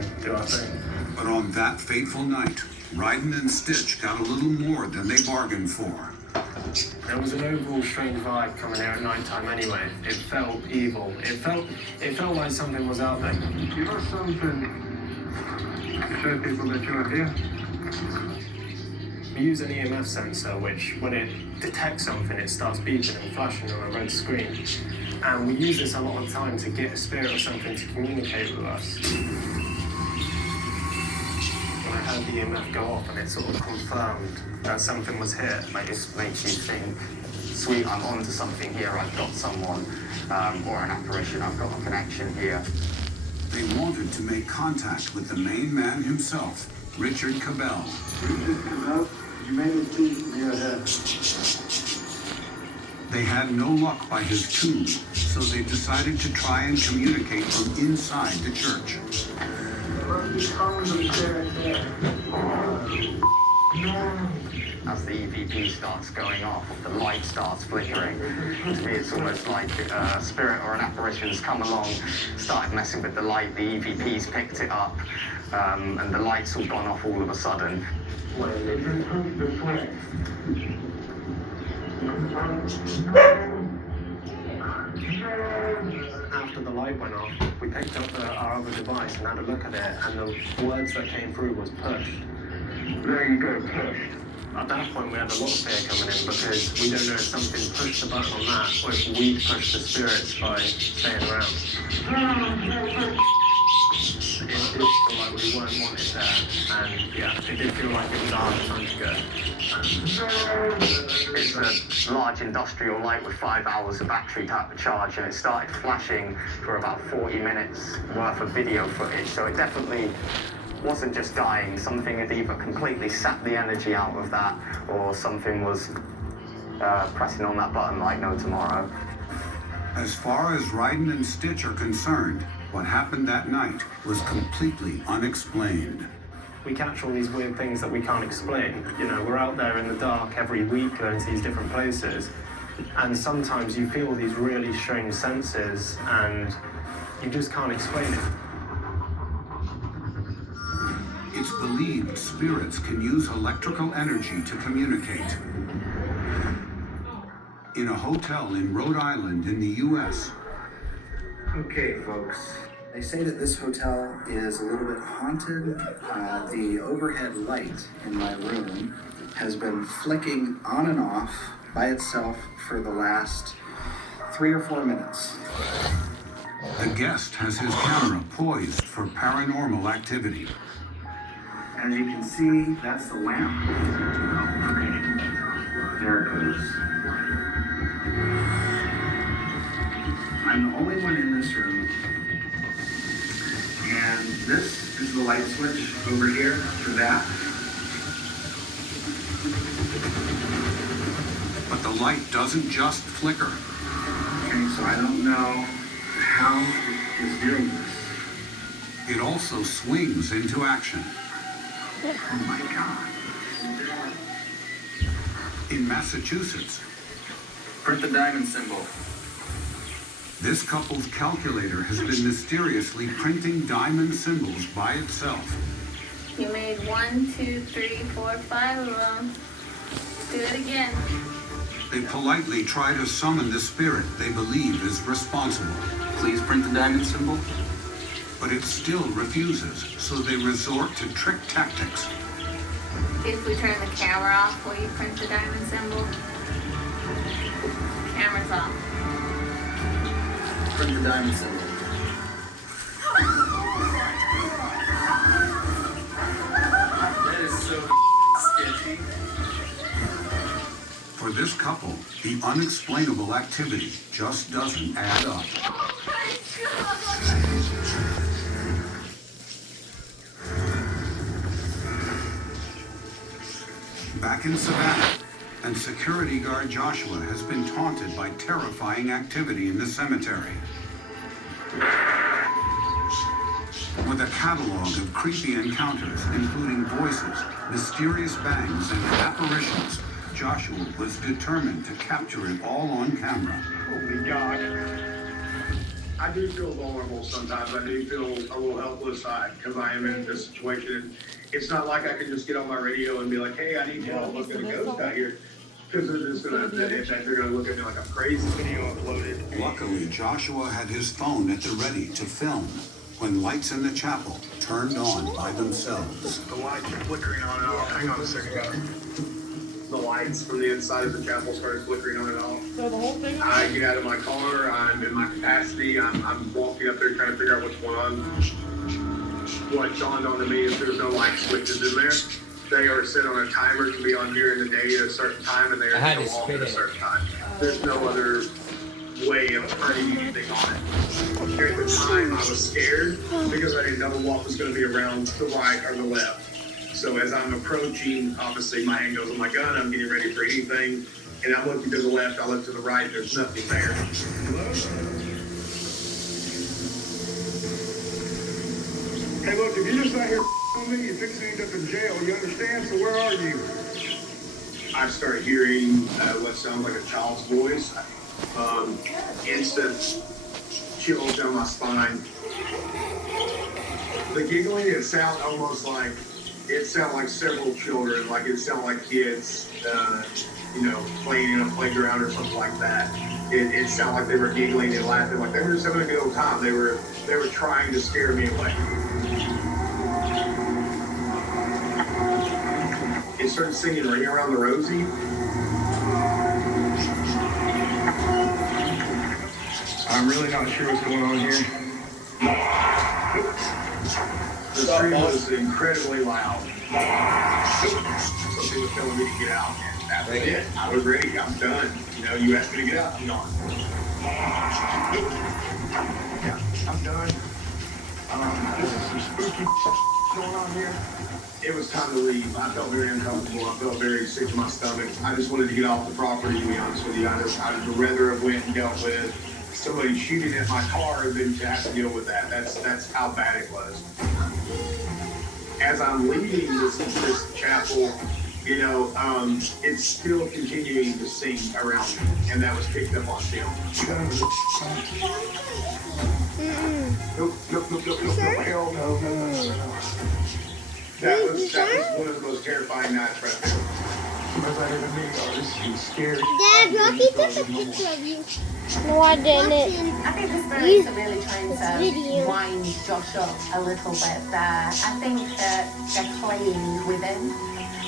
do our thing. But on that fateful night, Ryden and Stitch got a little more than they bargained for. There was an overall strange vibe coming here at night time anyway. It felt evil. It felt like something was out there. Give us something to show people that you are here. We use an EMF sensor, which when it detects something, it starts beeping and flashing on a red screen. And we use this a lot of time to get a spirit or something to communicate with us. When I heard the EMF go off and it sort of confirmed that something was here. Like, it makes you think, sweet, I'm onto something here, I've got someone, or an apparition, I've got a connection here. They wanted to make contact with the main man himself, Richard Cabell. Richard Cabell, you made it to me ahead. They had no luck by his tomb, so they decided to try and communicate from inside the church. As the EVP starts going off, the light starts flickering. To me, it's almost like a spirit or an apparition's come along, started messing with the light, the EVP's picked it up, and the light's all gone off all of a sudden. After the light went off, we picked up our other device and had a look at it, and the words that came through was pushed. There you go, push. At that point, we had a lot of fear coming in because we don't know if something pushed the button on that or if we pushed the spirits by staying around. It did feel like we weren't wanted there, and yeah, it did feel like it was our time to go. It's a large industrial light with 5 hours of battery type of charge, and it started flashing for about 40 minutes worth of video footage, so it definitely wasn't just dying. Something had either completely sapped the energy out of that, or something was pressing on that button like no tomorrow. As far as Ryden and Stitch are concerned, what happened that night was completely unexplained. We catch all these weird things that we can't explain. You know, we're out there in the dark every week going to these different places, and sometimes you feel these really strange senses and you just can't explain it. It's believed spirits can use electrical energy to communicate. In a hotel in Rhode Island in the U.S., Okay, folks. They say that this hotel is a little bit haunted. The overhead light in my room has been flicking on and off by itself for the last 3 or 4 minutes. the guest has his camera poised for paranormal activity. As you can see, that's the lamp. Oh, okay. There it goes. I'm the only one in this room. And this is the light switch over here for that. But the light doesn't just flicker. Okay, so I don't know how it is doing this. It also swings into action. Oh my God. In Massachusetts, Print the diamond symbol. this couple's calculator has been mysteriously printing diamond symbols by itself. You made 1, 2, 3, 4, 5 of them. Do it again. They politely try to summon the spirit they believe is responsible, Please print the diamond symbol. but it still refuses, so they resort to trick tactics. If we turn the camera off, will you print the diamond symbol? Camera's off. Print the diamond symbol. That is so sketchy. For this couple, the unexplainable activity just doesn't add up. Back in Savannah, and security guard Joshua has been taunted by terrifying activity in the cemetery. With a catalog of creepy encounters, including voices, mysterious bangs, and apparitions, Joshua was determined to capture it all on camera. Holy God. I do feel vulnerable sometimes. I do feel a little helpless because I am in this situation. It's not like I can just get on my radio and be like, hey, I need help. I've got a ghost out here. Because they're just going to, they're going to look at me like I'm crazy. Video uploaded. Luckily, Joshua had his phone at the ready to film when lights in the chapel turned on by themselves. The lights are flickering on and off. Hang on a second, guys. The lights from the inside of the chapel started flickering on and off. So the whole thing? I get out of my car. I'm in my capacity. I'm walking up there trying to figure out what's going on. What dawned onto me is there's no light switches in there. They are set on a timer to be on during the day at a certain time, and they are still off at a certain time. There's no other way of turning anything on it. At the time, I was scared because I didn't know what was going to be around the right or the left. So as I'm approaching, obviously my hand goes on my gun, I'm getting ready for anything, and I'm looking to the left, I look to the right, there's nothing there. Hello? Hey, look, if you're just out here on me, you're fixing to end up in jail, you understand? So where are you? I start hearing what sounds like a child's voice. Instant chills down my spine. The giggling, it sounded almost like, it sounded like several children, like it sounded like kids, playing in a playground or something like that. It sounded like they were giggling and laughing, like they were just having a good old time. They were trying to scare me away. It started singing Ring Around the Rosie. I'm really not sure what's going on here. The scream was incredibly loud. Something was telling me to get out. And that was it. I was ready. I'm done. You asked me to get out. I'm gone. Yeah, I'm done. This is some spooky going on here. It was time to leave. I felt very uncomfortable. I felt very sick to my stomach. I just wanted to get off the property, to be honest with you. I'd rather have went and dealt with somebody shooting at my car than to have to deal with that. That's how bad it was. As I'm leaving this chapel, it's still continuing to sing around me, and that was picked up on film. Nope. Hell no. That was one of the most terrifying nights right there. Dad, Rocky took a picture of you. No, I didn't. I think the spirits are really trying to wind Josh up a little bit there. I think that they're playing with him.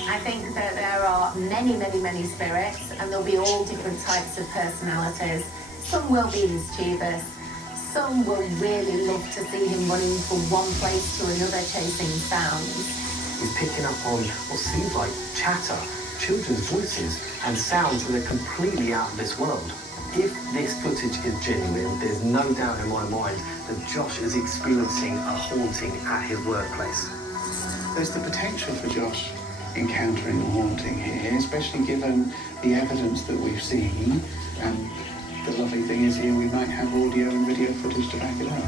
I think that there are many, many, many spirits, and there'll be all different types of personalities. Some will be mischievous. Some will really love to see him running from one place to another chasing sounds. He's picking up on what seems like chatter, children's voices, and sounds that are completely out of this world. If this footage is genuine, there's no doubt in my mind that Josh is experiencing a haunting at his workplace. There's the potential for Josh encountering a haunting here, especially given the evidence that we've seen. And the lovely thing is here we might have audio and video footage to back it up.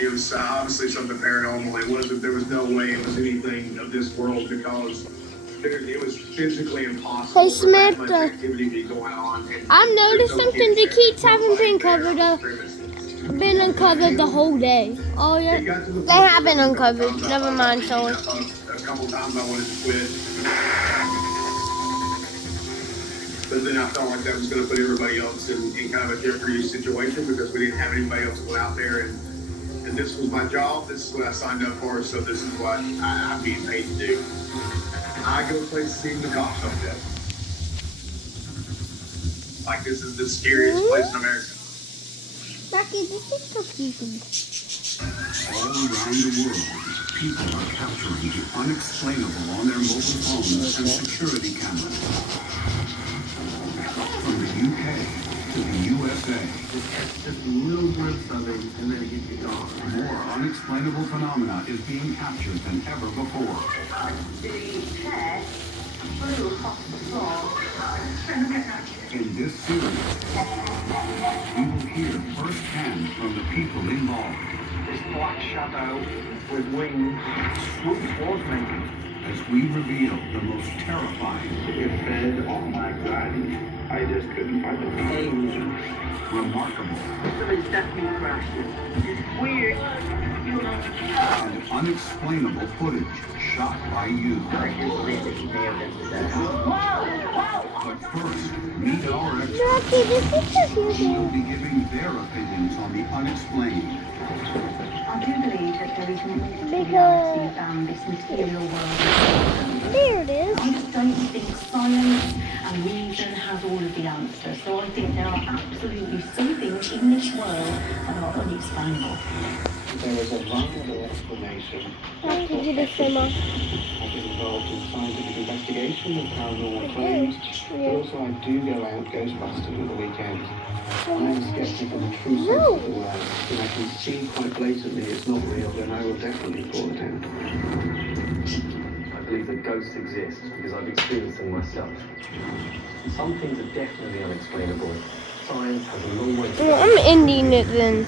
It was obviously something paranormal. There was no way it was anything of this world because it was physically impossible for that much activity to be going on. I've noticed something. The kids haven't been covered up. Been uncovered the whole day. Oh yeah, they have been uncovered. Never mind, sorry. A couple times I wanted to quit, but then I felt like that was going to put everybody else in kind of a jeopardy situation because we didn't have anybody else go out there, and this was my job. This is what I signed up for, so this is what I'm being paid to do. I go places even the cops don't go. Like this is the scariest place in America. Rocky, this is confusing. All around the world, people are capturing the unexplainable on their mobile phones and security cameras. From the UK to the USA. Just a little glimpse of it, and then it gets gone. More unexplainable phenomena is being captured than ever before. In this series, we will hear firsthand from the people involved. This black shadow with wings swooped towards me. As we reveal the most terrifying, It fed off my anxiety. I just couldn't find any reason. Remarkable Somebody's definitely crashed it. It's weird. and unexplainable footage shot by you. I do believe that he may have been possessed. But first, meet our Rocky, experts this is just who will you. be giving their opinions on the unexplained. I do believe that there is more to Because- reality than this material world. There it is. I just don't think science and reason has all of the answers. So I think there are absolutely some things in this world that are unexplainable. There is a viable explanation I have to get a simmer. I've been involved in scientific investigation of paranormal claims, but also I do go out ghostbusting at the weekend. I am a skeptic in the true sense of the word. If I can see quite blatantly it's not real, then I will definitely call it in. I believe that ghosts exist because I've experienced them myself. Some things are definitely unexplainable. Science has a long way to go. I'm ending it then.